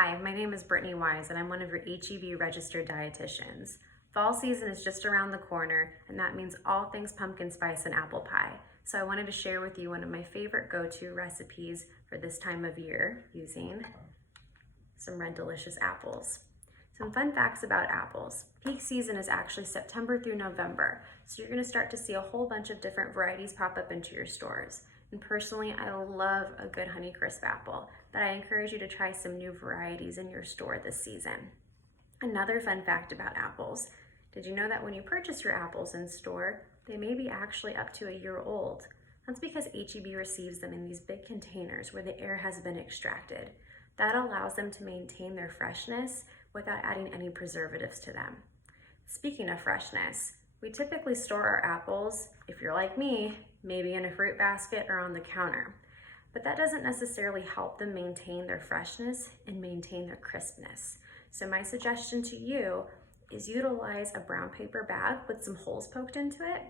Hi, my name is Brittany Wise and I'm one of your HEB registered dietitians. Fall season is just around the corner and that means all things pumpkin spice and apple pie. So I wanted to share with you one of my favorite go-to recipes for this time of year using some red delicious apples. Some fun facts about apples. Peak season is actually September through November, so you're going to start to see a whole bunch of different varieties pop up into your stores. And personally, I love a good Honeycrisp apple, but I encourage you to try some new varieties in your store this season. Another fun fact about apples, did you know that when you purchase your apples in store, they may be actually up to a year old? That's because HEB receives them in these big containers where the air has been extracted. That allows them to maintain their freshness without adding any preservatives to them. Speaking of freshness, we typically store our apples, if you're like me, maybe in a fruit basket or on the counter. But that doesn't necessarily help them maintain their freshness and maintain their crispness. So my suggestion to you is utilize a brown paper bag with some holes poked into it,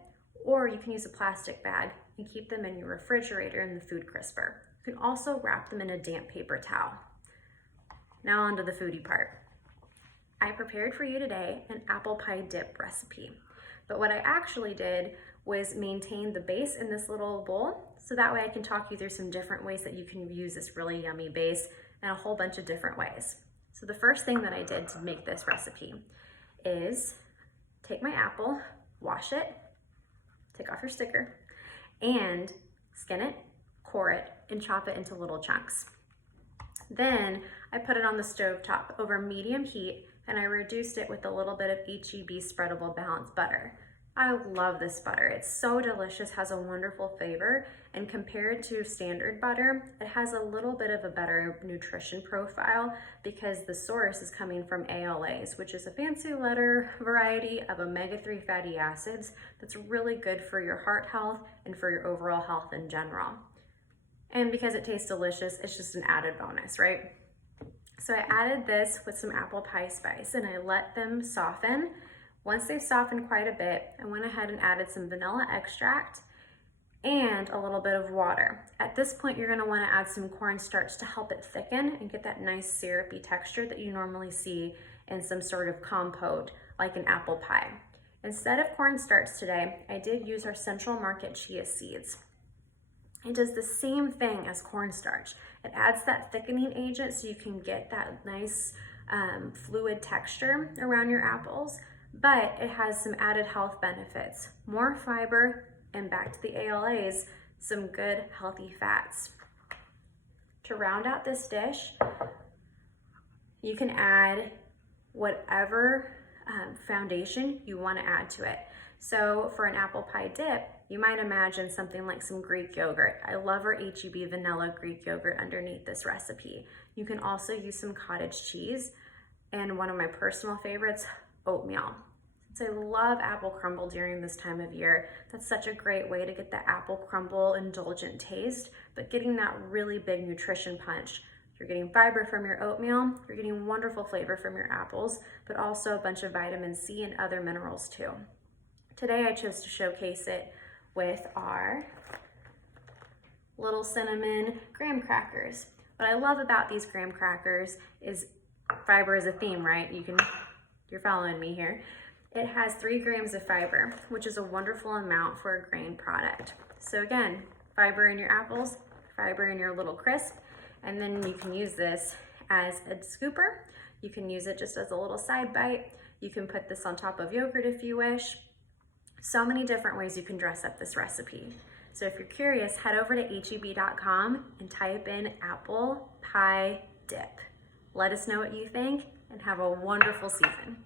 or you can use a plastic bag and keep them in your refrigerator in the food crisper. You can also wrap them in a damp paper towel. Now on to the foodie part. I prepared for you today an apple pie dip recipe, but what I actually did was maintain the base in this little bowl, so that way I can talk you through some different ways that you can use this really yummy base in a whole bunch of different ways. So the first thing that I did to make this recipe is take my apple, wash it, take off your sticker, and skin it, core it, and chop it into little chunks. Then I put it on the stove top over medium heat and I reduced it with a little bit of HEB spreadable balanced butter. I love this butter. It's so delicious, has a wonderful flavor, and compared to standard butter, it has a little bit of a better nutrition profile because the source is coming from ALAs, which is a fancy letter variety of omega-3 fatty acids that's really good for your heart health and for your overall health in general. And because it tastes delicious, it's just an added bonus, right? So I added this with some apple pie spice and I let them soften. Once they've softened quite a bit, I went ahead and added some vanilla extract and a little bit of water. At this point, you're gonna wanna add some cornstarch to help it thicken and get that nice syrupy texture that you normally see in some sort of compote, like an apple pie. Instead of cornstarch today, I did use our Central Market chia seeds. It does the same thing as cornstarch. It adds that thickening agent so you can get that nice fluid texture around your apples, but it has some added health benefits. More fiber, and back to the ALAs, some good healthy fats. To round out this dish, you can add whatever foundation you want to add to it. So for an apple pie dip, you might imagine something like some Greek yogurt. I love our HEB vanilla Greek yogurt underneath this recipe. You can also use some cottage cheese and one of my personal favorites, oatmeal. Since I love apple crumble during this time of year, that's such a great way to get the apple crumble indulgent taste, but getting that really big nutrition punch. You're getting fiber from your oatmeal, you're getting wonderful flavor from your apples, but also a bunch of vitamin C and other minerals too. Today I chose to showcase it with our little cinnamon graham crackers. What I love about these graham crackers is fiber is a theme, right? You're following me here. It has 3 grams of fiber, which is a wonderful amount for a grain product. So again, fiber in your apples, fiber in your little crisp, and then you can use this as a scooper. You can use it just as a little side bite. You can put this on top of yogurt if you wish. So many different ways you can dress up this recipe. So if you're curious, head over to heb.com and type in apple pie dip. Let us know what you think and have a wonderful season.